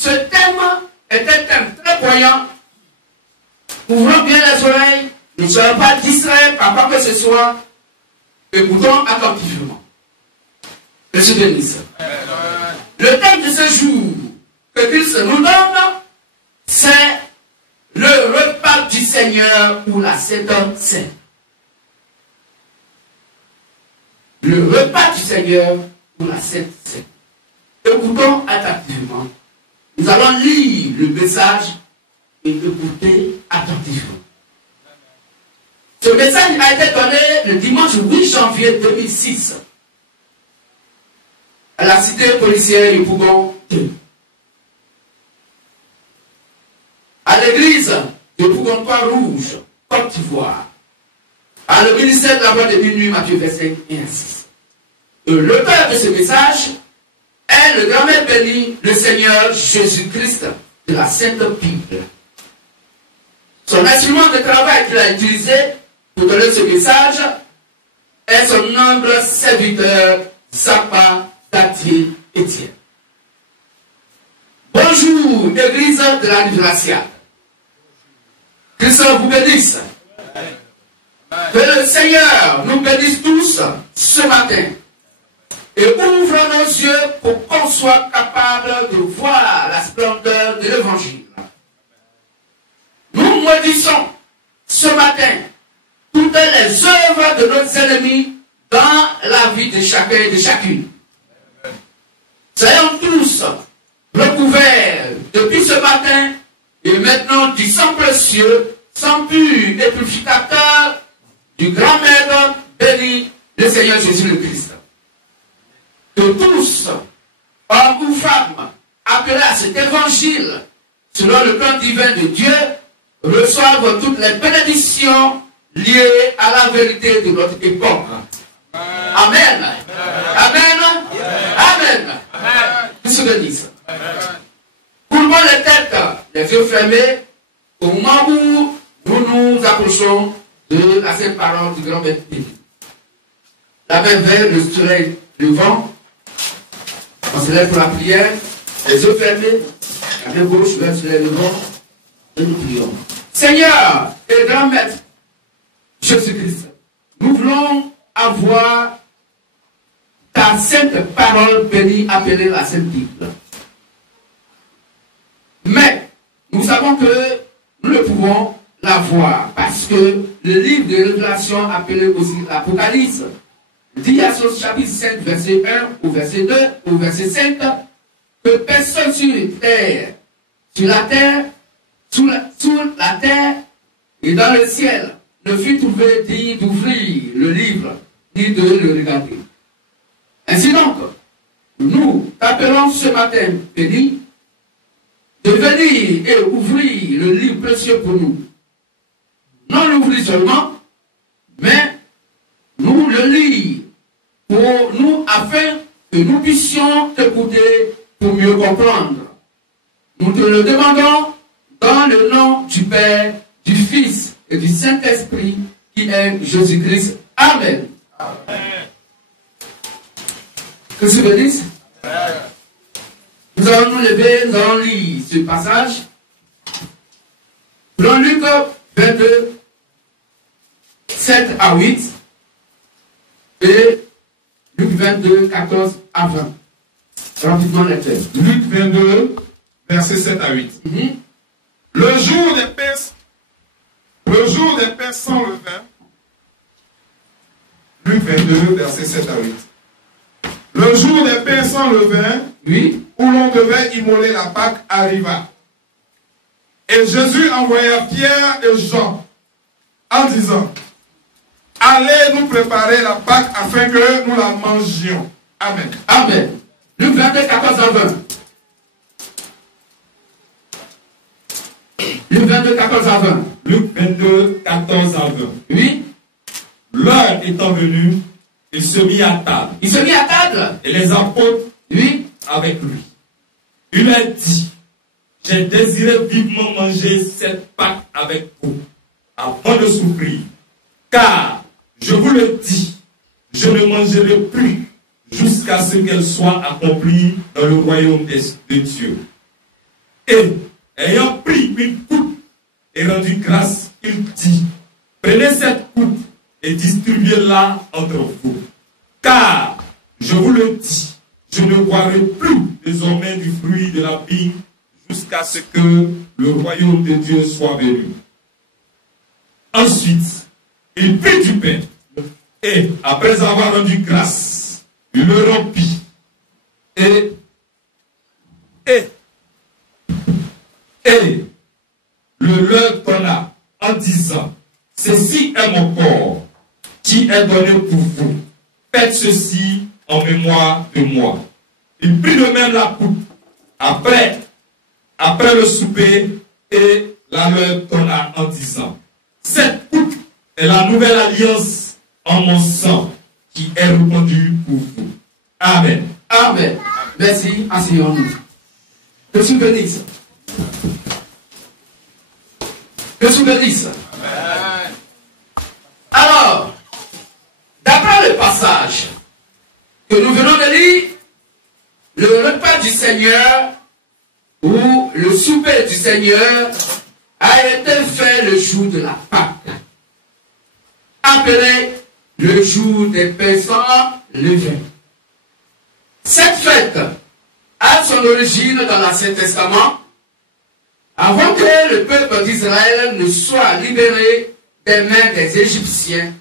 Ce thème est un thème très poignant. Ouvrons bien les oreilles, ne soyons pas distraits par quoi que ce soit. Écoutons attentivement. Que je bénisse. Le thème de ce jour que Christ nous donne, c'est le repas du Seigneur ou la Sainte Seine. Le repas du Seigneur ou la Sainte Seine. Écoutons attentivement. Nous allons lire le message et écouter attentivement. Ce message a été donné le dimanche 8 janvier 2006 à la cité policière de Pougon 2. À l'église de Pougon-Trois-Rouge, Côte d'Ivoire, à le ministère de la voix de minuit, Matthieu 25 et ainsi. L'auteur de ce message est le grand-mère béni, le Seigneur Jésus-Christ de la Sainte Bible. Son instrument de travail qu'il a utilisé pour donner ce message est son humble serviteur Zappa Datier Étienne. Bonjour, Église de la Révélation. Christ vous bénisse. Que le Seigneur nous bénisse tous ce matin et ouvre nos yeux pour qu'on soit capable de voir la splendeur de l'Évangile. Nous maudissons ce matin toutes les œuvres de nos ennemis dans la vie de chacun et de chacune. Soyons tous recouverts depuis ce matin et maintenant du sang précieux, sang pur et purificateur du grand maître béni, le Seigneur Jésus le Christ. Que tous, hommes ou femmes, appelés à cet évangile, selon le plan divin de Dieu, reçoivent toutes les bénédictions liées à la vérité de notre époque. Amen. Amen. Amen. Que se bénisse. Courbons les têtes, les yeux fermés, au moment où nous nous approchons de la sainte parole du grand maître. La main vers le soleil levant. On se lève pour la prière, les yeux fermés, la main gauche vers le soleil levant, et nous prions. Seigneur et grand maître Jésus-Christ, nous voulons avoir ta sainte parole bénie appelée la Sainte Bible. Mais nous savons que nous ne pouvons la voir parce que le livre de Révélation appelé aussi l'Apocalypse dit à son chapitre 5, verset 1 au verset 2, au verset 5, que personne sur terre, sur la terre, sous la terre et dans le ciel ne fut trouvé digne d'ouvrir le livre ni de le regarder. Ainsi donc, nous t'appelons ce matin béni de venir et ouvrir le livre précieux pour nous. Non l'ouvrir seulement, mais nous le lire pour nous afin que nous puissions t'écouter pour mieux comprendre. Nous te le demandons dans le nom du Père, du Fils et du Saint-Esprit qui est Jésus-Christ. Amen. Amen. Que se bénisse. Nous allons nous lever, nous allons lire ce passage. Dans Luc 22, 7 à 8 et Luc 22, 14 à 20. Rapidement les textes. Luc 22, versets 7 à 8. Le jour des pains sans levain. Luc 22, versets 7 à 8. Le jour des pains sans levain, oui, où l'on devait immoler la Pâque, arriva. Et Jésus envoya Pierre et Jean en disant: allez nous préparer la Pâque afin que nous la mangions. Amen. Amen. Luc 22, 14 à 20. Luc 22, 14 à 20. Luc 22, 14 à 20. Oui. L'heure étant venue, il se mit à table. Il se mit à table. Et les apôtres, oui, avec lui. Il leur dit: j'ai désiré vivement manger cette Pâque avec vous, avant de souffrir. Car, je vous le dis, je ne mangerai plus jusqu'à ce qu'elle soit accomplie dans le royaume de Dieu. Et, ayant pris une coupe et rendu grâce, il dit, prenez cette coupe et distribuez-la entre vous. Car, je vous le dis, je ne boirai plus désormais du fruit de la vigne jusqu'à ce que le royaume de Dieu soit venu. Ensuite, il prit du pain et, après avoir rendu grâce, il le rompit et le leur donna en disant, ceci est mon corps qui est donné pour vous. Faites ceci en mémoire de moi. Il prit de même la coupe après le souper et la leur donna en disant, cette coupe est la nouvelle alliance en mon sang qui est répandue pour vous. Amen. Amen. Merci, asseyons-nous. Que tu bénisses. Que tu bénisses. Amen. Alors, d'après le passage que nous venons de lire, le repas du Seigneur ou le souper du Seigneur a été fait le jour de la Pâque, appelé le jour des pains sans levain. Cette fête a son origine dans l'Ancien Testament, avant que le peuple d'Israël ne soit libéré des mains des Égyptiens.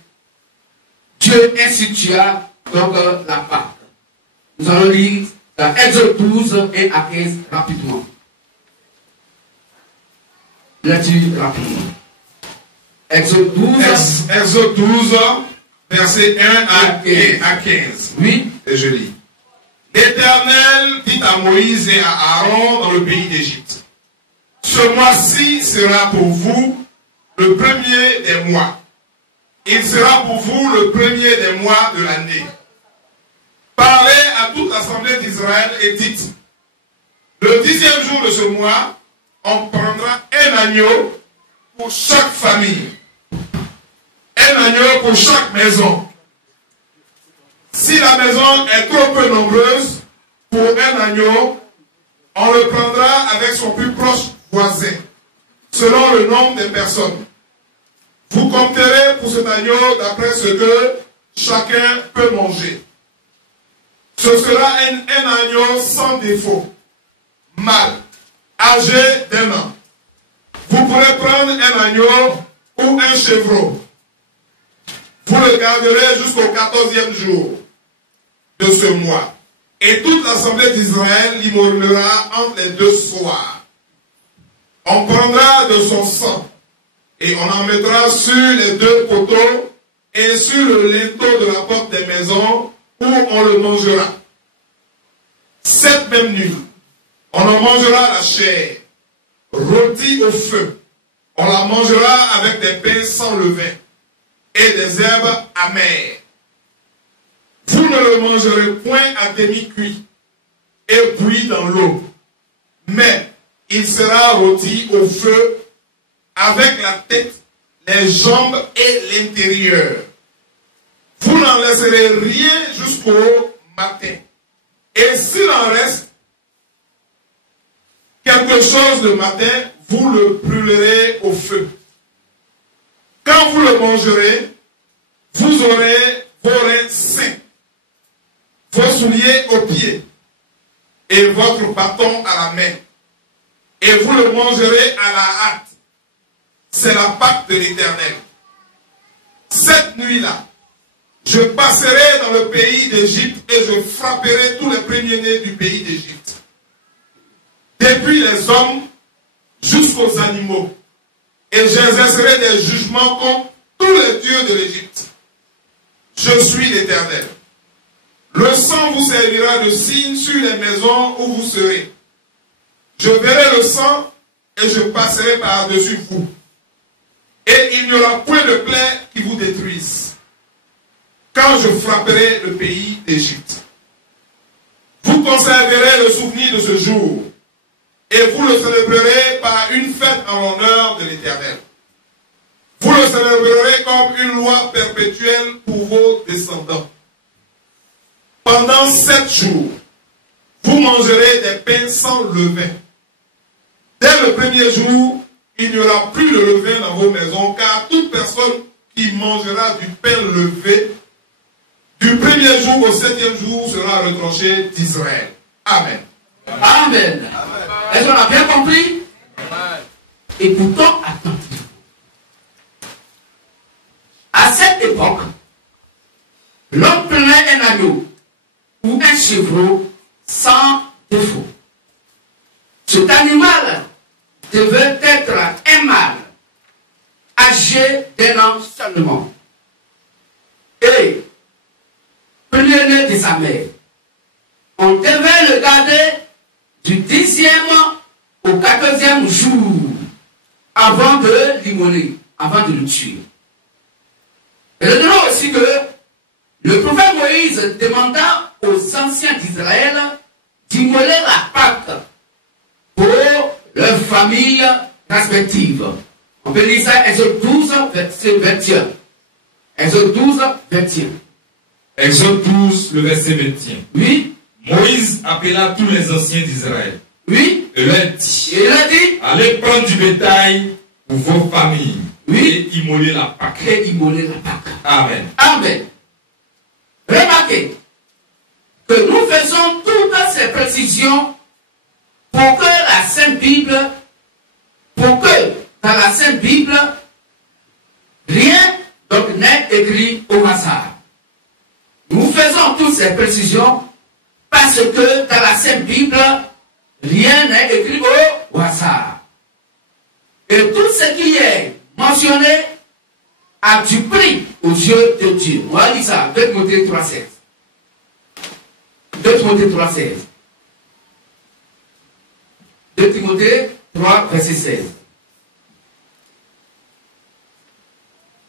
Dieu institua donc la Pâque. Nous allons lire dans Exode 12 et à 15 rapidement. Lecture rapidement. Exode 12. Exode 12, verset 1 à 15. Oui. Et je lis. L'Éternel dit à Moïse et à Aaron dans le pays d'Égypte, ce mois-ci sera pour vous le premier des mois. Il sera pour vous le premier des mois de l'année. Parlez à toute l'assemblée d'Israël et dites, le 10e jour de ce mois, on prendra un agneau pour chaque famille, un agneau pour chaque maison. Si la maison est trop peu nombreuse pour un agneau, on le prendra avec son plus proche voisin, selon le nombre des personnes. Vous compterez pour cet agneau d'après ce que chacun peut manger. Ce sera un agneau sans défaut, mâle, âgé d'1 an. Vous pourrez prendre un agneau ou un chevreau. Vous le garderez jusqu'au 14e jour de ce mois. Et toute l'assemblée d'Israël l'immolera entre les deux soirs. On prendra de son sang et on en mettra sur les deux poteaux et sur le linteau de la porte des maisons où on le mangera. Cette même nuit, on en mangera la chair, rôtie au feu. On la mangera avec des pains sans levain et des herbes amères. Vous ne le mangerez point à demi-cuit et bouilli dans l'eau, mais il sera rôti au feu avec la tête, les jambes et l'intérieur. Vous n'en laisserez rien jusqu'au matin. Et s'il en reste quelque chose le matin, vous le brûlerez au feu. Quand vous le mangerez, vous aurez vos reins sains, vos souliers aux pieds et votre bâton à la main. Et vous le mangerez à la hâte. C'est la Pâque de l'Éternel. Cette nuit-là, je passerai dans le pays d'Égypte et je frapperai tous les premiers-nés du pays d'Égypte, depuis les hommes jusqu'aux animaux, et j'exercerai des jugements contre tous les dieux de l'Égypte. Je suis l'Éternel. Le sang vous servira de signe sur les maisons où vous serez. Je verrai le sang et je passerai par-dessus vous. Et il n'y aura point de plaie qui vous détruise quand je frapperai le pays d'Égypte. Vous conserverez le souvenir de ce jour et vous le célébrerez par une fête en l'honneur de l'Éternel. Vous le célébrerez comme une loi perpétuelle pour vos descendants. Pendant 7 jours, vous mangerez des pains sans levain. dès le premier jour, il n'y aura plus de levain dans vos maisons, car toute personne qui mangera du pain levé, du premier jour au 7e jour, sera retranché d'Israël. Amen. Amen. Est-ce qu'on a bien compris? Écoutons attentivement. À cette époque, l'homme prenait un agneau ou un chevreau sans défaut. Cet animal devait être un mâle, âgé d'1 an seulement, et premier-né de sa mère. On devait le garder du 10e au 14e jour avant de l'immoler, avant de le tuer. Et retenons aussi que le prophète Moïse demanda aux anciens d'Israël d'immoler la Pâque pour leurs familles respectives. On peut lire ça, Exode 12, verset 21. Exode 12, 21. Exode 12, le verset 21. Oui. Moïse appela tous les anciens d'Israël. Oui. Et leur dit, allez prendre du bétail pour vos familles. Oui. Et immoler la Pâque. Et immoler la Pâque. Amen. Amen. Remarquez que nous faisons toutes ces précisions pour que la Sainte Bible, pour que dans la Sainte Bible, rien donc n'est écrit au hasard. Nous faisons toutes ces précisions parce que dans la Sainte Bible, rien n'est écrit au hasard. Et tout ce qui est mentionné a du prix aux yeux de Dieu. On va lire ça, 2 Timothée 3,16. 2 Timothée 3,16. 2 Timothée 3, verset 16.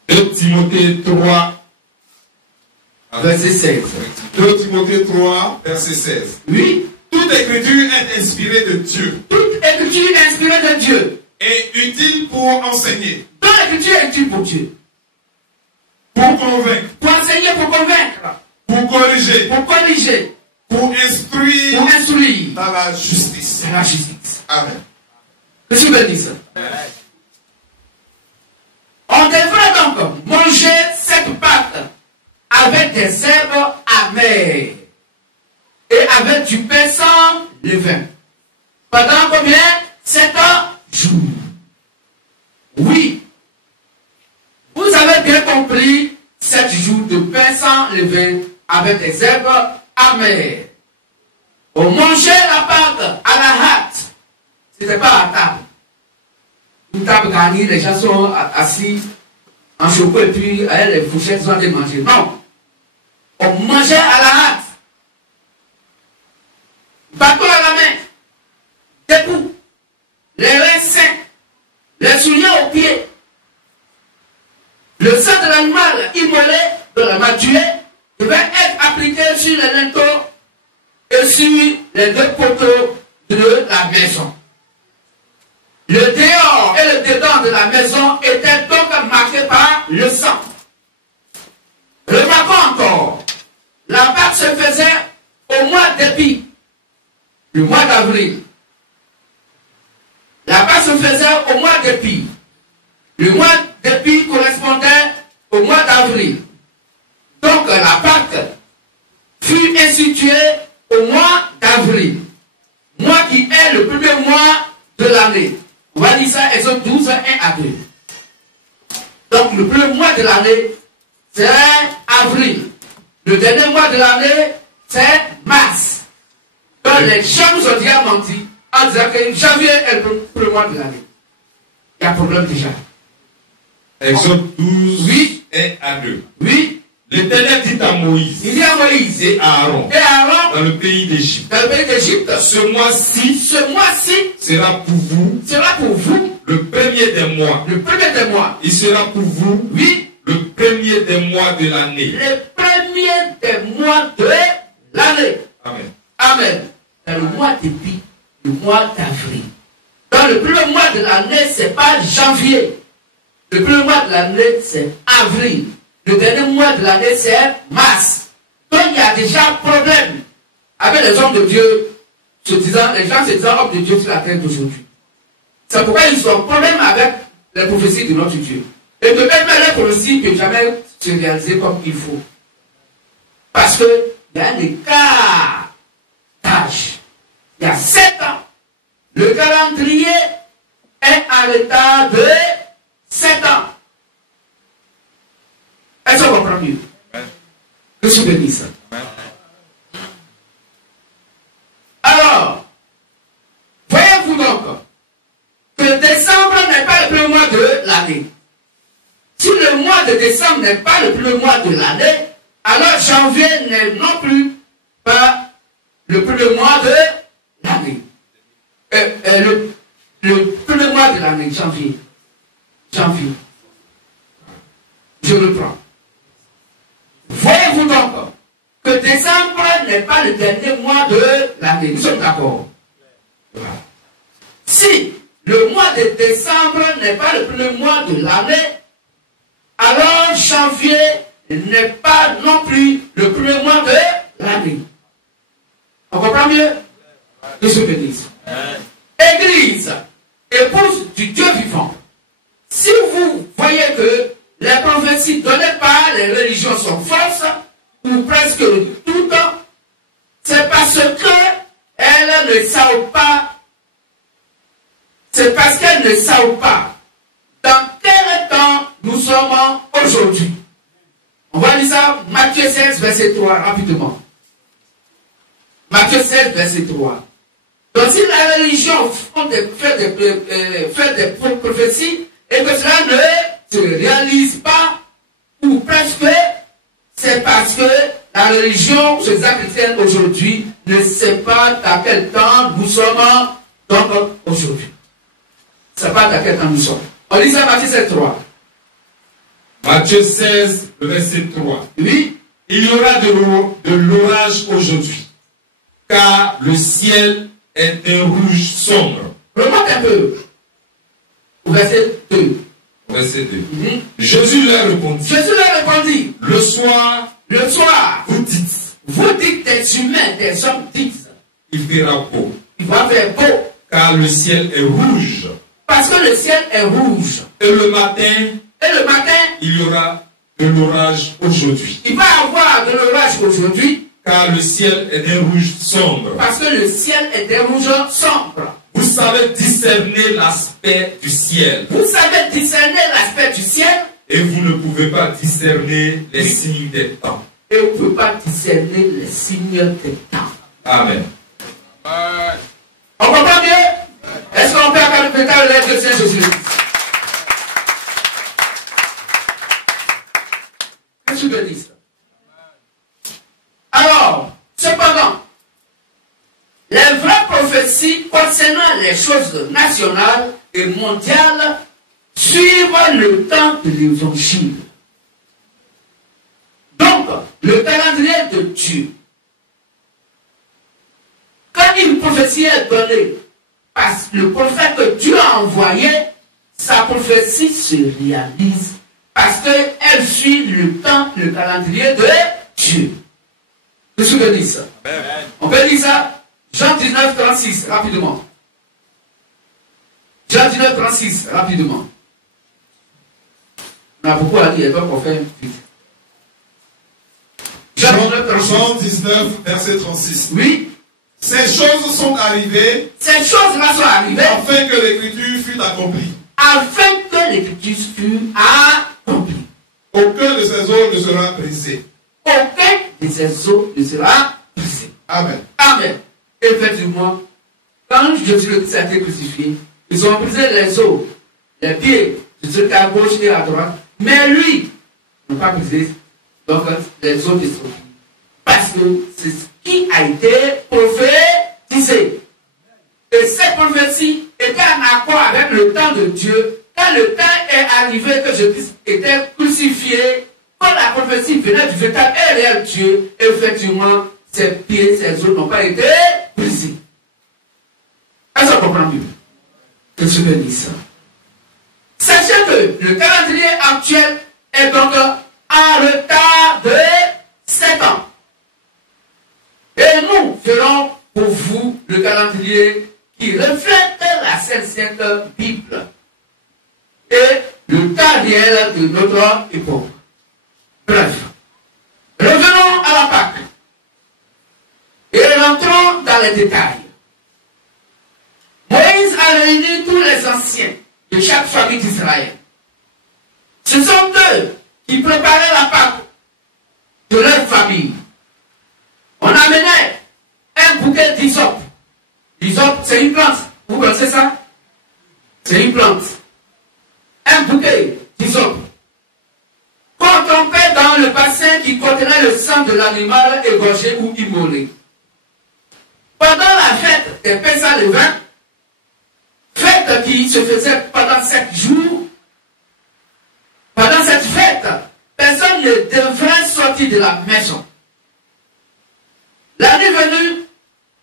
2 Timothée 3, verset 16. 2 Timothée 3, verset 16. Oui. Toute écriture est inspirée de Dieu. Toute écriture est inspirée de Dieu. Et utile pour enseigner. Toute l'écriture est utile pour Dieu. Pour convaincre. Pour enseigner, pour convaincre. Pour corriger. Pour corriger. Pour instruire. Pour instruire. Dans la justice. Dans la justice. Amen. Monsieur bénisse. On devrait donc manger cette pâte avec des herbes amères et avec du pain sans levain. Pendant combien? 7 jours. Oui. Vous avez bien compris, 7 jours de pain sans levain avec des herbes amères. On mangeait la pâte à la hâte. Ce n'était pas à table. Une table garnie, les gens sont assis en choco et puis avec les fourchettes, ils ont de manger. Non. On mangeait à la hâte. Bâton à la main. Debout. Les reins sains. Les souliers aux pieds. Le sang de l'animal immolé, de l'animal tué, devait être appliqué sur les linteaux et sur les 2 poteaux de la maison. Le dehors et le dedans de la maison étaient donc marqués par le sang. Remarquons encore, la Pâque se faisait au mois d'Épi, le mois d'avril. La Pâque se faisait au mois d'Épi. Le mois d'Épi correspondait au mois d'avril. Donc la Pâque fut instituée au mois d'avril, mois qui est le premier mois de l'année. On va dire ça, Exode 12, 1 à 2. Donc le premier mois de l'année, c'est avril. Le dernier mois de l'année, c'est mars. Donc les gens nous ont déjà menti en disant que janvier est le premier mois de l'année. Il y a problème déjà. Exode 12, oui. 1 à 2. Oui. L'Éternel dit à Moïse. Il dit à Moïse. Et à Aaron. Et Aaron. Dans le pays d'Égypte. Dans le pays d'Égypte. Ce mois-ci. Sera pour vous. Sera pour vous. Le premier des mois. Le premier des mois. Il sera pour vous. Oui. Le premier des mois de l'année. Le premier des mois de l'année. Amen. Amen. Dans le mois d'Épi, le mois d'avril. Dans le premier mois de l'année, c'est pas janvier. Le premier mois de l'année, c'est avril. Le dernier mois de l'année, c'est mars. Donc il y a déjà problème avec les hommes de Dieu, les gens se disant hommes de Dieu sur la terre d'aujourd'hui. C'est pourquoi ils ont un problème avec les prophéties de notre Dieu. Et de même, les prophéties ne peuvent jamais se réaliser comme il faut. Parce qu'il y a un écart d'âge. Il y a 7 ans. Le calendrier est en retard de 7 ans. Est-ce qu'on comprend mieux? Que je bénisse. Alors, voyez-vous donc que décembre n'est pas le premier mois de l'année. Si le mois de décembre n'est pas le premier mois de l'année, alors janvier n'est non plus pas le premier mois de l'année. Le premier mois de l'année, janvier. Janvier. Je reprends. Voyez-vous donc que décembre n'est pas le dernier mois de l'année. Nous sommes d'accord. Voilà. Si le mois de décembre n'est pas le premier mois de l'année, alors janvier n'est pas non plus le premier mois de l'année. On comprend mieux? Dieu se bénisse. Église, épouse du Dieu vivant. Si vous voyez que les prophéties données par les religions sont fausses, ou presque toutes, c'est parce qu'elles ne savent pas. C'est parce qu'elles ne savent pas dans quel temps nous sommes aujourd'hui. On va lire ça, Matthieu 16, verset 3, rapidement. Matthieu 16, verset 3. Donc si la religion fait des prophéties et que cela ne se réalise pas, ou presque, c'est parce que la religion chez les chrétiens aujourd'hui ne sait pas dans quel temps nous sommes donc aujourd'hui. Ne sait pas dans quel temps nous sommes. On lit ça Matthieu 16, 3. Matthieu 16, verset 3. Oui. Il y aura de l'orage aujourd'hui, car le ciel est d'un rouge sombre. Remonte un peu. Au verset 2. Verset 2. Jésus leur répondit. Le soir, vous dites des humains, des hommes disent. Il fera beau. Il va faire beau. Car le ciel est rouge. Parce que le ciel est rouge. Et le matin, il y aura de l'orage aujourd'hui. Il va y avoir de l'orage aujourd'hui. Car le ciel est d'un rouge sombre. Parce que le ciel est d'un rouge sombre. Vous savez discerner l'aspect du ciel. Et vous ne pouvez pas discerner les signes des temps. Et vous ne pouvez pas discerner les signes des temps. Amen. On comprend mieux? Est-ce qu'on peut avoir le pétale de l'aide de Saint-Jésus? Qu'est-ce que tu veux dire? Alors, cependant, les vraies prophéties concernant les choses nationales et mondiales suivent le temps de l'évangile. Donc, le calendrier de Dieu, quand une prophétie est donnée par le prophète que Dieu a envoyé, sa prophétie se réalise parce qu'elle suit le temps, le calendrier de Dieu. Qu'est-ce que dit ça? On peut dire ça? Jean 19, 36, rapidement. Jean 19, 36, rapidement. On a beaucoup à dire, donc on fait vite. Jean 19, verset 36. Oui. Ces choses sont arrivées. Ces choses-là sont arrivées. Afin que l'écriture fût accomplie. Afin que l'écriture fût accomplie. Aucun de ces eaux ne sera brisé. Aucun de ces eaux ne sera brisé. Amen. Amen. Effectivement, quand Jésus a été crucifié, ils ont brisé les os, les pieds, Jésus à gauche et à droite, mais lui, ils n'ont pas brisé donc les os des os. Parce que c'est ce qui a été prophétisé. Et cette prophétie était en accord avec le temps de Dieu. Quand le temps est arrivé que Jésus était crucifié, quand la prophétie venait du véritable et réel Dieu, effectivement, ses pieds, ses os n'ont pas été brisés. Est-ce qu'on comprend mieux? Que je veux dire ça. Sachez que le calendrier actuel est donc en retard de 7 ans. Et nous ferons pour vous le calendrier qui reflète la la Sainte Bible et le temps réel de notre époque. Bref, revenons à la Pâque et rentrons dans les détails. Moïse a réuni tous les anciens de chaque famille d'Israël. Ce sont eux qui préparaient la Pâque de leur famille. On amenait un bouquet d'hysope. L'hysope, c'est une plante. Vous connaissez ça? C'est une plante. Un bouquet d'hysope qu'on trempait dans le bassin qui contenait le sang de l'animal égorgé ou immolé. Pendant la fête des Pessah levain, fête qui se faisait pendant 7 jours, pendant cette fête, personne ne devrait sortir de la maison. La nuit venue,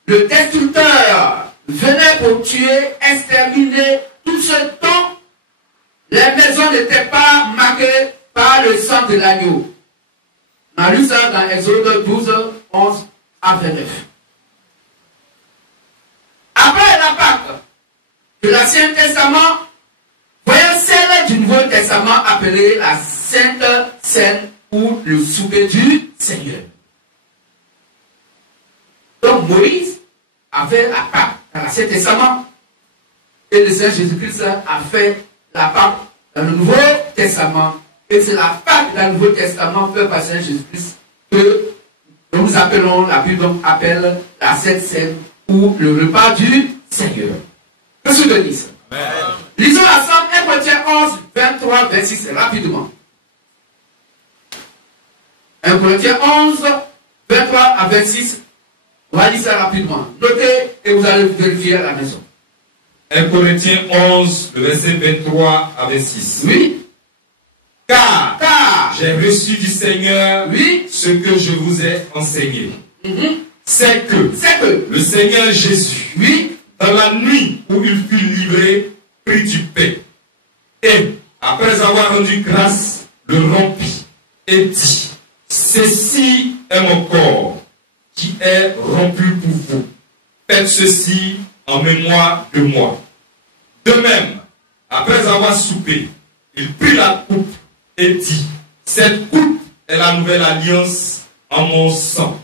le destructeur venait pour tuer, exterminer tout ce temps. Les maisons n'étaient pas marquées par le sang de l'agneau. On a lu ça dans Exode 12, 11 à 29. Après la Pâque de l'Ancien Testament, voyons celle du Nouveau Testament appelée la Sainte Seine ou le souper du Seigneur. Donc Moïse a fait la Pâque dans l'Ancien Testament et le Seigneur Jésus-Christ a fait la Pâque dans le Nouveau Testament. Et c'est la Pâque dans le Nouveau Testament faite par le Seigneur Jésus-Christ que nous appelons, la Bible appelle la Sainte Seine ou le repas du Seigneur. Que se dit ça? Lisons ensemble 1 Corinthiens 11, 23, 26 rapidement. 1 Corinthiens 11, 23 à 26. On va lire ça rapidement. Notez et vous allez vérifier à la maison. 1 Corinthiens 11, le verset 23 à 26. Oui. Car j'ai reçu du Seigneur oui. ce que je vous ai enseigné. C'est que le Seigneur Jésus, oui. dans la nuit où il fut livré, prit du pain. Et, après avoir rendu grâce, le rompit et dit, ceci est mon corps qui est rompu pour vous. Faites ceci en mémoire de moi. De même, après avoir soupé, il prit la coupe et dit, cette coupe est la nouvelle alliance en mon sang.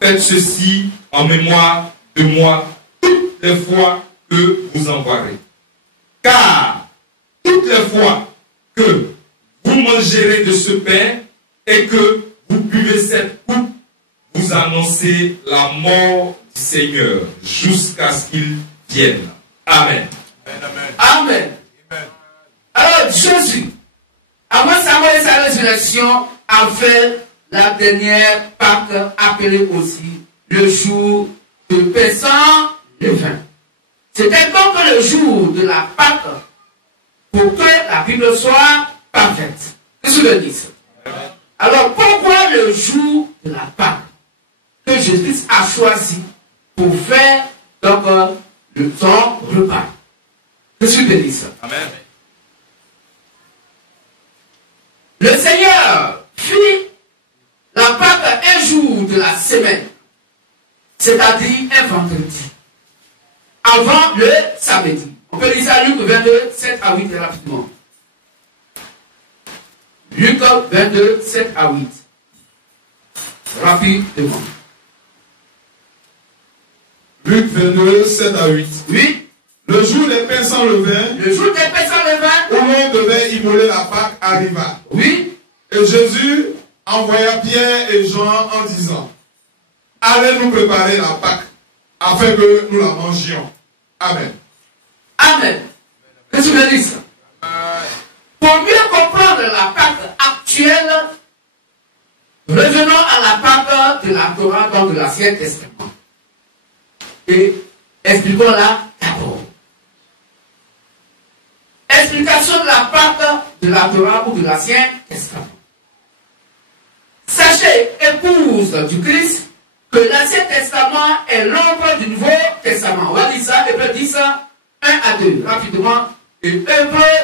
Faites ceci en mémoire de moi toutes les fois que vous en boirez. Car toutes les fois que vous mangerez de ce pain et que vous buvez cette coupe, vous annoncez la mort du Seigneur jusqu'à ce qu'il vienne. Amen. Amen. Alors Jésus, avant sa mort et sa résurrection, a fait la dernière Pâque appelée aussi le jour de Pessah levain. C'était donc le jour de la Pâque pour que la Bible soit parfaite. Qu'est-ce que je dis? Alors pourquoi le jour de la Pâque que Jésus a choisi pour faire donc son repas? Qu'est-ce que je dis? Amen. Le Seigneur fit la Pâque un jour de la semaine, c'est-à-dire un vendredi, avant le samedi. On peut lire ça Luc 22, 7 à 8 rapidement. Luc 22, 7 à 8. Rapidement. Luc 22, 7 à 8. Oui. Le jour des pains sans levain, Le jour des Pessah levain, où l'on devait immoler la Pâque, arriva. oui. Et Jésus envoya Pierre et Jean en disant, allez nous préparer la Pâque, afin que nous la mangions. Amen. Amen. Qu'est-ce que je dis ça? Pour mieux comprendre la Pâque actuelle, revenons à la Pâque de la Torah, donc de l'Ancien Testament. Et expliquons-la d'abord. Explication de la Pâque de la Torah ou de l'Ancien Testament. Sachez, épouse du Christ, que l'Ancien Testament est l'ombre du Nouveau Testament. On va dire ça, Hébreux 10, 1 à 2, rapidement. Et Hébreux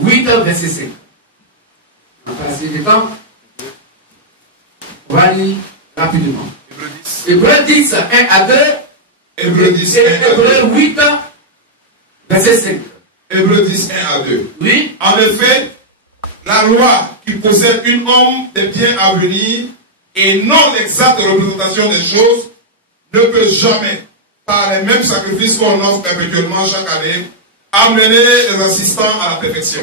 8, verset 5. On va passer du temps. On va lire rapidement. Hébreux 10, 1 à 2. Hébreux 10, Et Hébreux 8, Verset 5. Hébreux 10, 1 à 2. Oui. En effet, la loi qui possède une homme des biens à venir et non l'exacte représentation des choses ne peut jamais, par les mêmes sacrifices qu'on offre perpétuellement chaque année, amener les assistants à la perfection.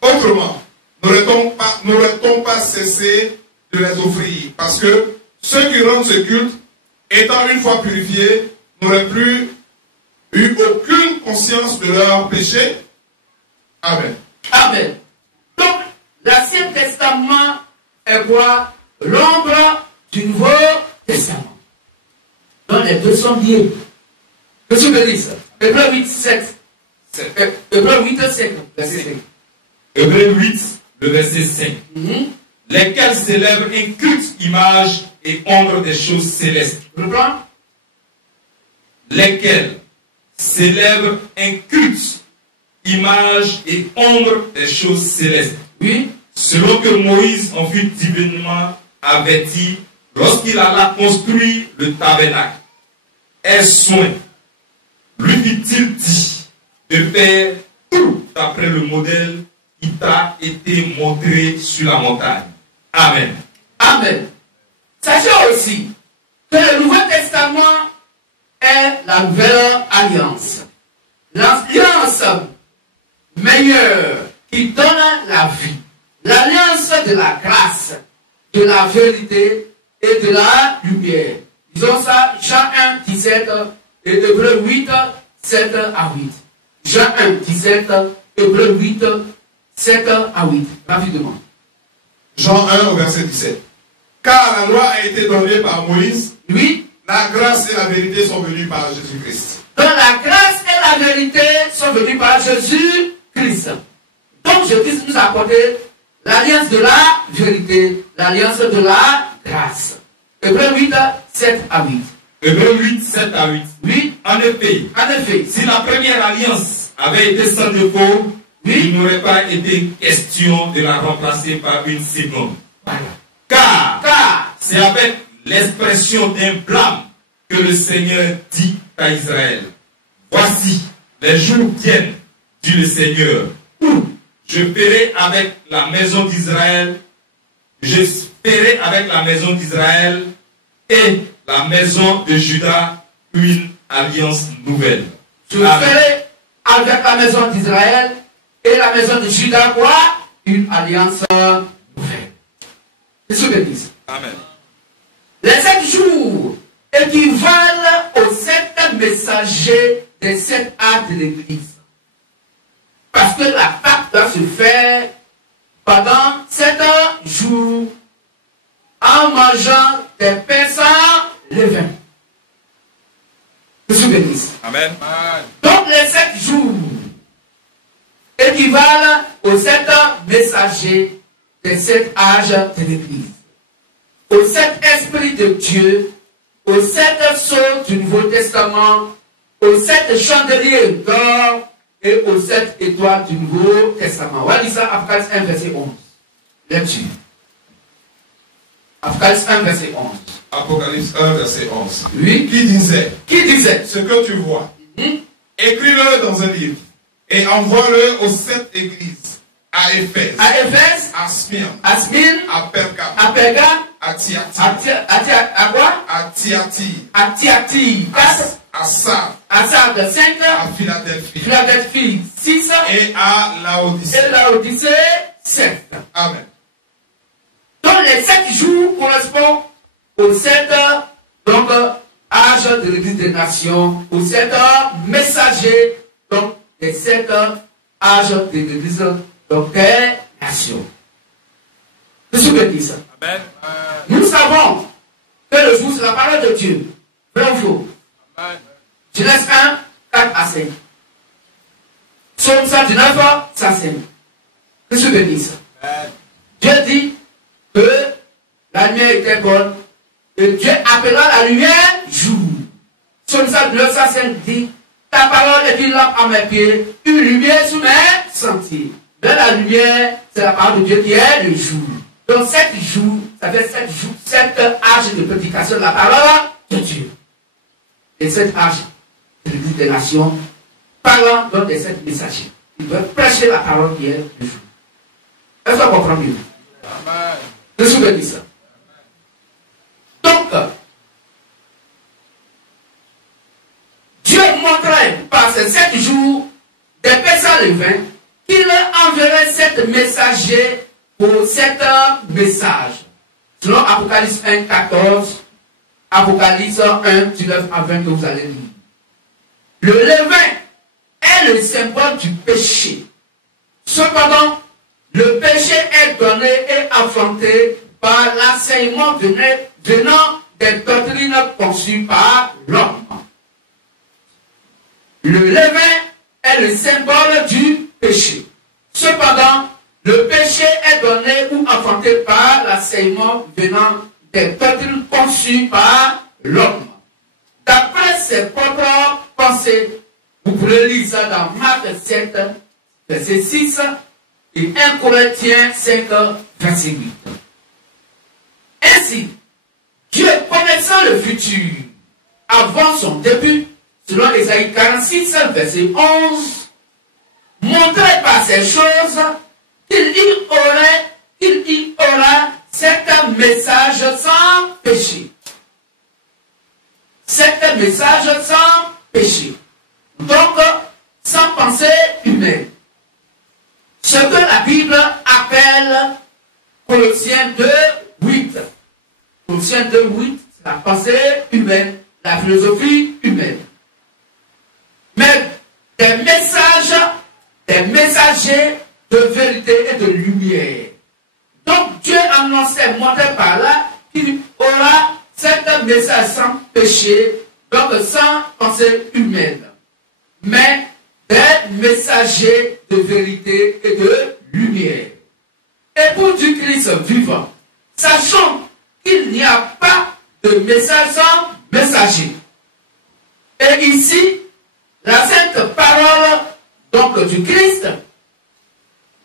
Autrement, n'aurait-on pas cessé de les offrir, parce que ceux qui rendent ce culte, étant une fois purifiés, n'auraient plus eu aucune conscience de leur péché. Amen. Amen. Donc, l'Ancien Testament est quoi? L'ombre du Nouveau Testament. Donc, les deux sont liés. Que tu me dises? Hébreux 8, 7. Hébreux 8, 7. Verset 5. Hébreux 8, le verset 5. Lesquels célèbrent un culte, image et ombre des choses célestes. Reprends. Lesquels célèbrent un culte, image et ombre des choses célestes. Oui. Selon que Moïse en fut divinement averti lorsqu'il alla construire le tabernacle. Aie soin, lui fit-il dit, de faire tout d'après le modèle qui t'a été montré sur la montagne. Amen. Amen. Sachez aussi que le Nouveau Testament est la nouvelle alliance. L'alliance meilleure qui donne la vie. L'alliance de la grâce, de la vérité et de la lumière. Disons ça, Jean 1, 17 et Hébreux 8, 7 à 8. Jean 1, 17, Hébreux 8, 7 à 8. Rapidement. Jean 1 au verset 17. Car la loi a été donnée par Moïse. Oui. La grâce et la vérité sont venues par Jésus-Christ. Donc la grâce et la vérité sont venues par Jésus-Christ. Donc Jésus nous a accordé l'alliance de la vérité, l'alliance de la grâce. Hébreux 8, 7 à 8. Hébreux 8, 7 à 8. Oui. En effet, si la première alliance avait été sans défaut, il n'aurait pas été question de la remplacer par une seconde. Voilà. Car c'est avec l'expression d'un blâme que le Seigneur dit à Israël: voici, les jours viennent, dit le Seigneur, où je ferai avec la maison d'Israël, et la maison de Juda une alliance nouvelle. Je ferai avec la maison d'Israël et la maison de Juda quoi? Une alliance nouvelle. C'est ce que disent. Amen. Les 7 jours équivalent aux 7 messagers des 7 actes de l'Église. Parce que la Pâque doit se faire pendant 7 jours en mangeant des pains sans levain. C'est ce que disent. Amen. Donc les 7 jours équivalent aux 7 messagers des 7 âges de l'Église, aux 7 esprits de Dieu, aux 7 sceaux du Nouveau Testament, aux 7 chandeliers d'or et aux 7 étoiles du Nouveau Testament. On va lire ça, Apocalypse 1, verset 11. Lecture. Apocalypse 1, verset 11. Apocalypse 1, verset 11. Oui. Qui disait? Ce que tu vois, écris-le dans un livre et envoie-le aux 7 églises. À Éphèse, à Smyrne, à Pergame, à Thyatire, à Sardes, 5, à Philadelphie, 6, et à Laodicée, 7. Amen. Donc les 7 jours correspondent aux 7 donc, âges de l'Église des Nations, aux 7 messagers donc, des 7 âges de l'Église donc, des Nations. C'est ce que dit ça. Amen. Nous savons que le jour, c'est la parole de Dieu. Vrai ou faux? Genèse 1, 4 à 5. Psaume 119, 105. C'est ce que dit ça. Dieu dit que la lumière était bonne et Dieu appellera la lumière jour. Psaume 119, 105 dit: ta parole est une lampe à mes pieds, une lumière sous mes sentiers. De la lumière, c'est la parole de Dieu qui est le jour. Donc 7 jours, ça fait 7 jours, 7 âges de prédication de la parole de Dieu. Et 7 âges de l'Église des Nations parlant donc de cette messager. Ils doivent prêcher la parole qui est le jour. Est-ce qu'on comprend mieux? Je vous souviens de ça. Donc, Dieu montrait par ces 7 jours des personnes levain qu'il enverrait 7 messagers pour 7 messages. Selon Apocalypse 1, 14, Apocalypse 1, 19 à 20 que vous allez lire. Le levain est le symbole du péché. Cependant, le péché est donné et affronté par l'enseignement venant des doctrines conçues par l'homme. Le levain est le symbole du péché. Cependant, le péché est donné ou affronté par l'enseignement venant des doctrines conçues par l'homme. D'après ses propres pensées, vous pourrez lire ça dans Marc 7, verset 6 et 1 Corinthiens 5, verset 8. Ainsi, Dieu connaissant le futur avant son début, selon Ésaïe 46, verset 11, montrait par ces choses qu'il y aura 7 messages sans péché. 7 messages sans péché. Donc, sans pensée humaine. Ce que la Bible appelle Colossiens 2, 8. Colossiens 2, 8, c'est la pensée humaine, la philosophie humaine. Mais des messages, des messagers de vérité et de lumière. Donc Dieu annonçait, montrait par là, qu'il aura 7 messages sans péché, donc sans pensée humaine. Mais des messagers de vérité et de lumière. Et pour du Christ vivant, sachant qu'il n'y a pas de message sans messager. Et ici, la sainte parole donc du Christ,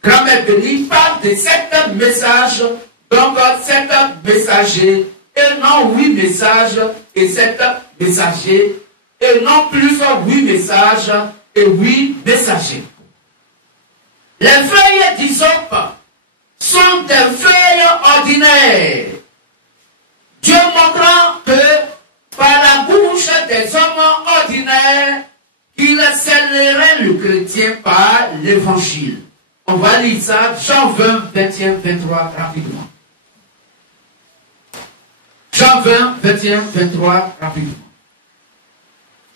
grand-mère bénie, parle de 7 messages, donc 7 messagers, et non 8 messages et 7 messagers, et non plus 8 messages et 8 messagers. Les feuilles d'hysope sont des feuilles ordinaires. Dieu montrant que par la bouche des hommes ordinaires, qu'il scellerait le chrétien par l'évangile. On va lire ça, Jean 20, 21, 23, rapidement. Jean 20, 21, 23, rapidement.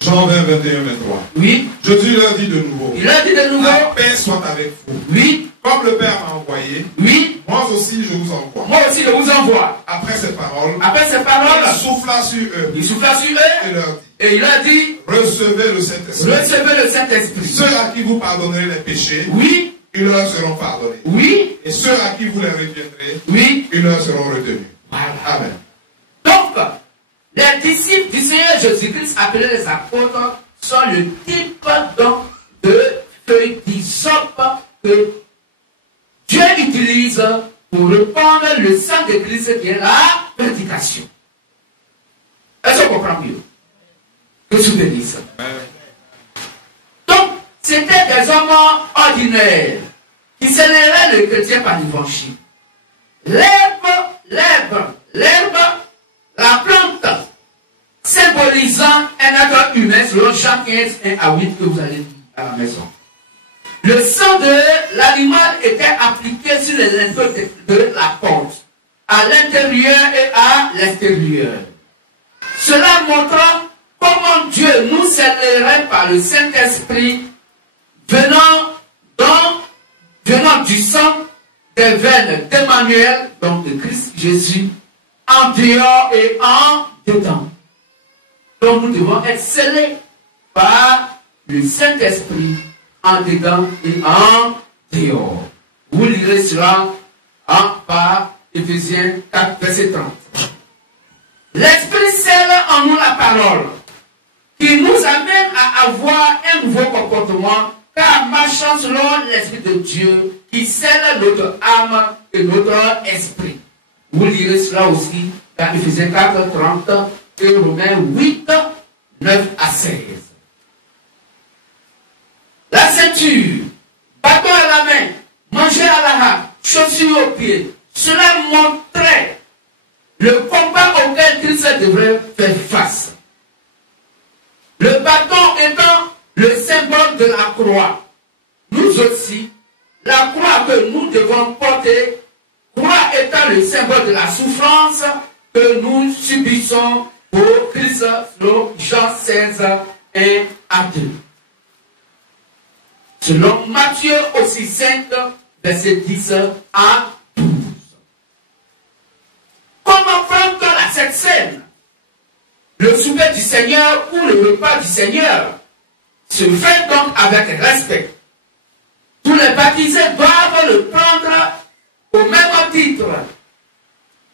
Jean 20, 21, 23. Oui. Jésus leur dit de nouveau. Il a dit de nouveau. La paix soit avec vous. Oui. Comme le Père m'a envoyé. Oui. Moi aussi je vous envoie. Moi aussi je vous envoie. Après ces paroles. Après ces paroles. Il souffla sur eux. Il souffla sur eux. Et leur dit. Et il a dit. Recevez le Saint-Esprit. Recevez le Saint-Esprit. Ceux à qui vous pardonnerez les péchés. Oui. Ils leur seront pardonnés. Oui. Et ceux à qui vous les reviendrez. Oui. Ils leur seront retenus. Voilà. Amen. Donc, les disciples du Seigneur Jésus-Christ, appelés les apôtres, sont le type donc de feuilles d'hysope que Dieu utilise pour répandre le sang de Christ qui est la prédication. Est-ce qu'on comprend mieux? Que je vous dis ça. Donc, c'était des hommes ordinaires qui scelleraient le chrétien par l'évangile. L'herbe, la plante, symbolisant un être humain, selon Jean 15, 1 à 8 que vous allez lire à la maison. Le sang de l'animal était appliqué sur les linteaux de la porte, à l'intérieur et à l'extérieur. Cela montrant comment Dieu nous scellerait par le Saint-Esprit venant du sang des veines d'Emmanuel, donc de Christ Jésus, en dehors et en dedans. Donc nous devons être scellés par le Saint-Esprit en dedans et en dehors. Vous lirez cela par Éphésiens 4, verset 30. L'Esprit scelle en nous la parole qui nous amène à avoir un nouveau comportement, car marchant selon l'Esprit de Dieu qui scelle notre âme et notre esprit. Vous lirez cela aussi dans Éphésiens 4, 30 et Romains 8, 9 à 16. fait face. Le bâton étant le symbole de la croix, nous aussi, la croix que nous devons porter, croix étant le symbole de la souffrance que nous subissons pour Christ, selon Jean 16, 1 à 2. Selon Matthieu aussi 5, verset 10 à 12. Comment prendre cette scène? Le souper du Seigneur ou le repas du Seigneur se fait donc avec respect. Tous les baptisés doivent le prendre au même titre.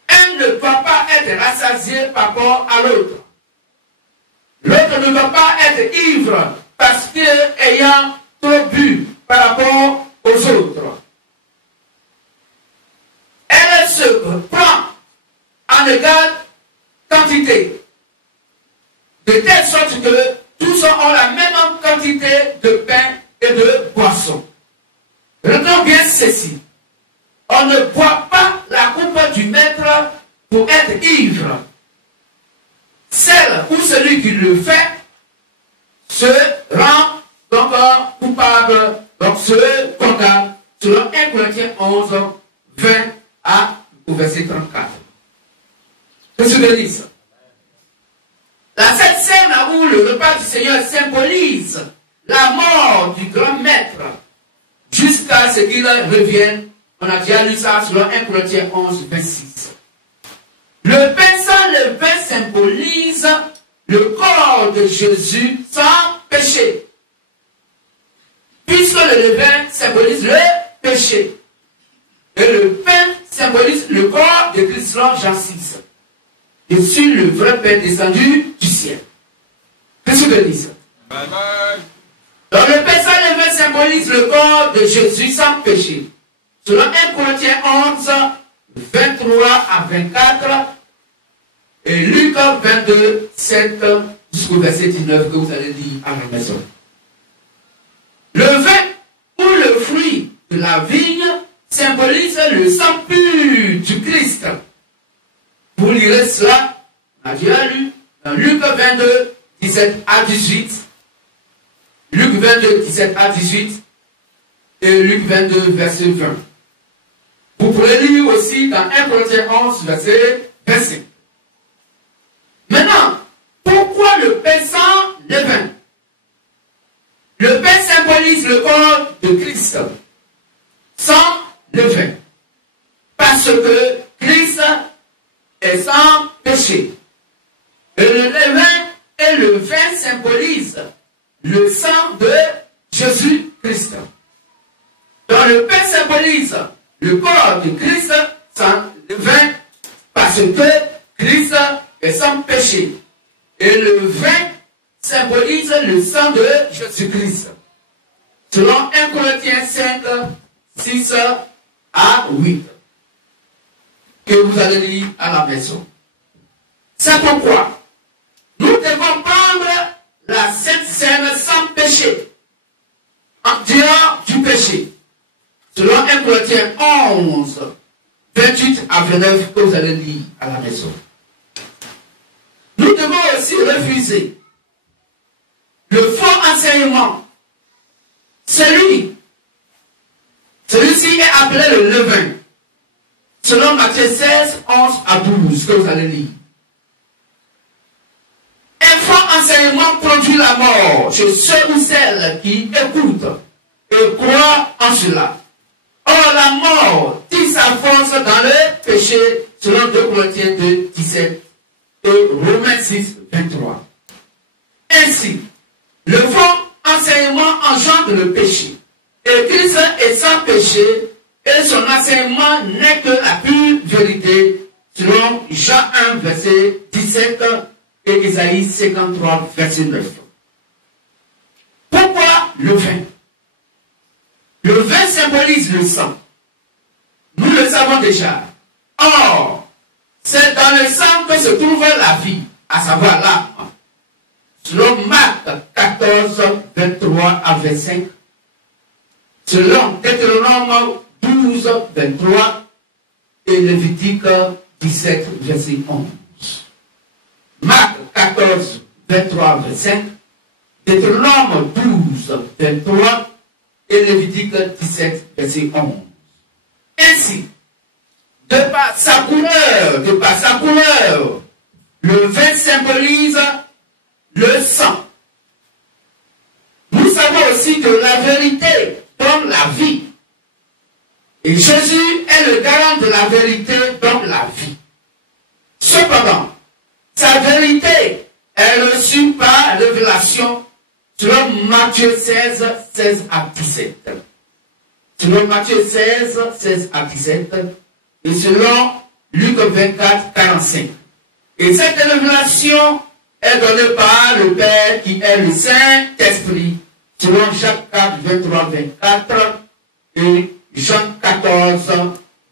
Un ne doit pas être rassasié par rapport à l'autre. L'autre ne doit pas être ivre parce qu'ayant trop bu par rapport aux autres. Elle se prend en égale quantité, de telle sorte que tous ont la même quantité de pain et de boisson. Retenons bien ceci. On ne boit pas la coupe du maître pour être ivre. Celle ou celui qui le fait se rend donc coupable, donc se condamne, selon 1 Corinthiens 11, 20 au verset 34. Qu'est-ce que je dis ça? Cette scène où le repas du Seigneur symbolise la mort du grand maître jusqu'à ce qu'il revienne. On a déjà lu ça selon 1 Corinthiens 11, 26. Le pain sans levain symbolise le corps de Jésus sans péché. Puisque le levain symbolise le péché. Et le pain symbolise le corps de Christ, selon Jean 6. Je suis le vrai pain descendu du ciel. Qu'est-ce que je dis ça? Donc le pain sans levain symbolise le corps de Jésus sans péché. Selon 1 Corinthiens 11, 23 à 24, et Luc 22, 7 jusqu'au verset 19 que vous allez lire à la maison. Le vin ou le fruit de la vigne symbolise le sang pur du Christ. Vous lirez cela, on a déjà lu, dans Luc 22, 17 à 18, Luc 22, 17 à 18, et Luc 22, verset 20. Vous pourrez lire aussi dans 1 Corinthiens 11, verset 25. Maintenant, pourquoi le pain sans levain? Le pain symbolise le corps de Christ sans levain. Parce que Christ est sans péché. Et le levain et le vin symbolisent le sang de Jésus-Christ. Donc le pain symbolise le corps de Christ sans levain parce que Christ est sans péché. Et le vin symbolise le sang de Jésus-Christ. Selon 1 Corinthiens 5, 6 à 8. Que vous allez lire à la maison. C'est pourquoi nous devons prendre la Sainte Seine sans péché, en dehors du péché. Selon 1 Corinthiens 11, 28 à 29, que vous allez lire à la maison. Nous devons aussi refuser le faux enseignement. Celui-ci est appelé le levain. Selon Matthieu 16, 11 à 12, que vous allez lire. Un faux enseignement produit la mort chez ceux ou celles qui écoutent et croient en cela. Or, la mort tire sa force dans le péché, selon 2 Corinthiens 2, 17 et Romains 6, 23. Ainsi, le faux enseignement engendre le péché. Et Christ est sans péché, et son enseignement n'est que la pure vérité, selon Jean 1, verset 17 et Isaïe 53, verset 9. Pourquoi le vin? Le vin symbolise le sang. Nous le savons déjà. Or, c'est dans le sang que se trouve la vie, à savoir l'âme. Selon Marc 14, 23 à 25. Selon Deutéronome 12, 23 et Lévitique 17, verset 11. Marc 14, 23, 25, Deutéronome 12, 23 et Lévitique 17, verset 11. Ainsi, de par sa couleur, le vin symbolise le sang. Nous savons aussi que la vérité donne la vie. Et Jésus est le garant de la vérité dans la vie. Cependant, sa vérité est reçue par révélation selon Matthieu 16, 16 à 17. Selon Matthieu 16, 16 à 17 et selon Luc 24, 45. Et cette révélation est donnée par le Père qui est le Saint-Esprit, selon Jacques 4, 23, 24 et Jean 14,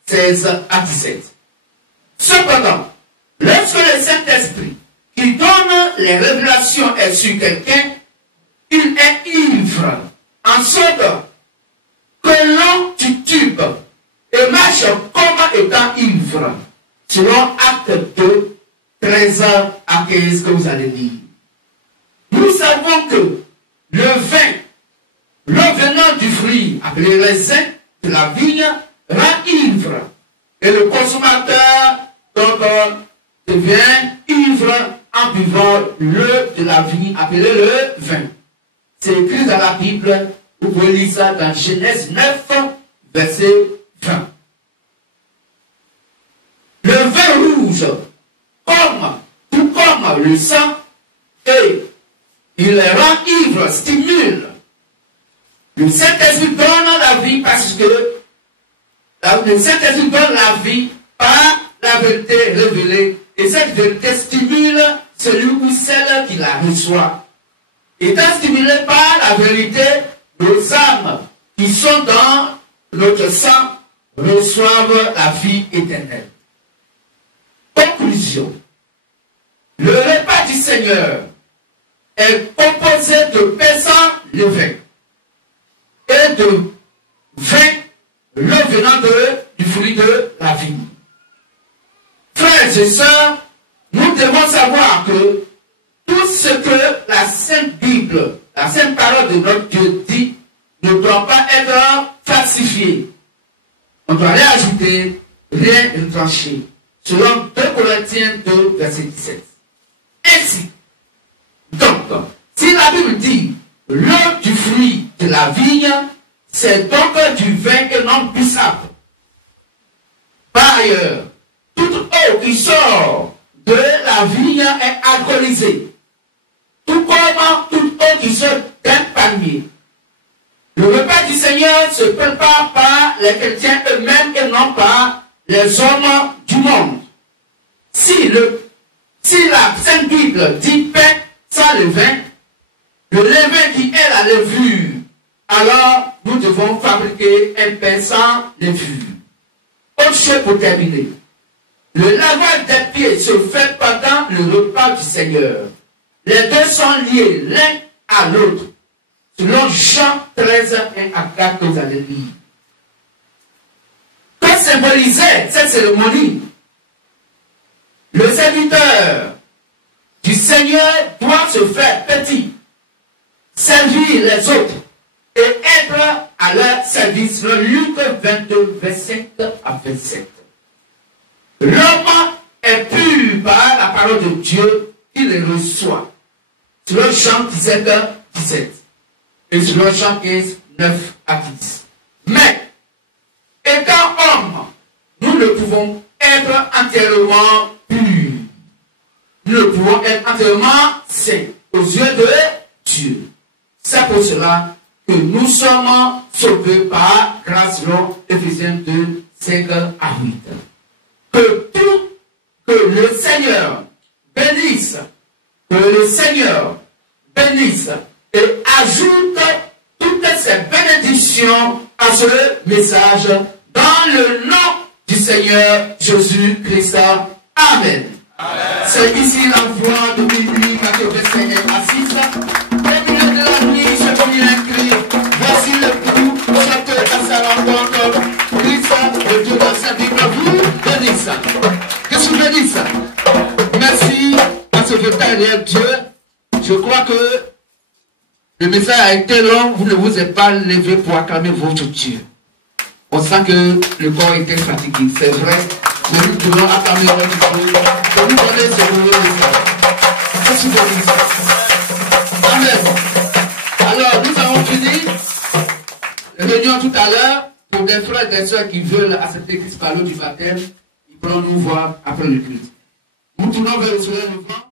16 à 17. Cependant, lorsque le Saint-Esprit qui donne les révélations est sur quelqu'un, il est ivre, en sorte que l'on titube et marche comme étant ivre, selon Acte 2, 13 à 15 que vous allez lire. Nous savons que le vin, le venant du fruit, appelé raisin de la vigne, rend ivre. Et le consommateur, donc, devient ivre en buvant l'eau de la vigne, appelé le vin. C'est écrit dans la Bible, vous pouvez lire ça dans Genèse 9, verset 20. Le vin rouge, tout comme le sang, et il rend ivre, stimule. Le Saint-Esprit donne la vie parce que le Saint-Esprit donne la vie par la vérité révélée. Et cette vérité stimule celui ou celle qui la reçoit. Étant stimulé par la vérité, nos âmes qui sont dans notre sang reçoivent la vie éternelle. Conclusion. Le repas du Seigneur est composé de pain sans levain et de vin, le venant du fruit de la vigne. Frères et sœurs, nous devons savoir que tout ce que la Sainte Bible, la Sainte Parole de notre Dieu dit, ne doit pas être falsifié. On doit rien ajouter, rien retrancher. Selon 2 Corinthiens 2, verset 17. Ainsi, donc, si la Bible dit l'eau du fruit de la vigne, c'est donc du vin et non du sable. Par ailleurs, toute eau qui sort de la vigne est alcoolisée. Tout comme toute eau qui sort d'un palmier. Le repas du Seigneur se prépare par les chrétiens eux-mêmes et non par les hommes du monde. Si la Sainte Bible dit pain sans levain, le levain qui est la levure, alors nous devons fabriquer un pain sans levure. Autre chose pour terminer. Le lavage des pieds se fait pendant le repas du Seigneur. Les deux sont liés l'un à l'autre. Selon Jean 13, 1 à 4 que vous allez lire. Que symbolisait cette cérémonie? Le serviteur du Seigneur doit se faire petit, servir les autres et être à leur service. Le Luc 22, 25 à 27. L'homme est pur par la parole de Dieu qu'il les reçoit. Selon Jean 17, 17. Et selon Jean 15, 9 à 10. Mais, étant homme, nous ne pouvons être entièrement purs. Nous ne pouvons être entièrement saints aux yeux de Dieu. C'est pour cela que nous sommes sauvés par grâce selon Éphésiens 2, 5 à 8. Que le Seigneur bénisse, et ajoute toutes ces bénédictions à ce message dans le nom du Seigneur Jésus-Christ. Amen. C'est ici la voix de minuit, Matthieu 25 à 6. Au milieu de la nuit, je combien écrit, voici le coup, chacun à sa rencontre, Christ, le Dieu dans sa Bible, vous bénisse. Que je bénisse. Merci à ce derrière Dieu, je crois que le message a été long, vous ne vous êtes pas levé pour acclamer votre Dieu. On sent que le corps était fatigué, c'est vrai, mais nous devons acclamer notre Dieu pour nous donner ce nouveau message. Merci beaucoup. Amen. Alors, nous avons fini la réunion tout à l'heure. Pour des frères et des sœurs qui veulent accepter Christ par l'eau du baptême, ils pourront nous voir après le culte. Nous tournons vers le soleil levant.